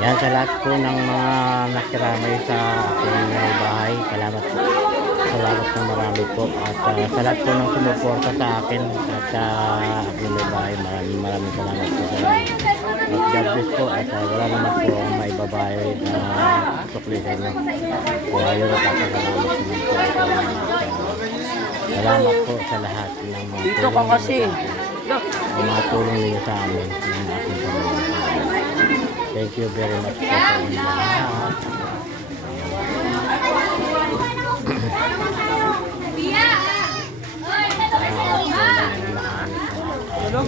Yan sa lahat po ng mga nakiramay sa aking bahay. Salamat na marami po. At sa lahat po ng sumuporta sa akin at sa aking bahay, maraming salamat po sa inyo. At God bless po. At wala naman po akong maibabayad na sukli sa inyo. Kaya yun ang papasalamat naman po sa inyo. Salamat po sa lahat ng mga Dito ka kasi. mga tulong ninyo sa amin ng aking pamilya. Thank you very much po sa inyo lahat. Hello?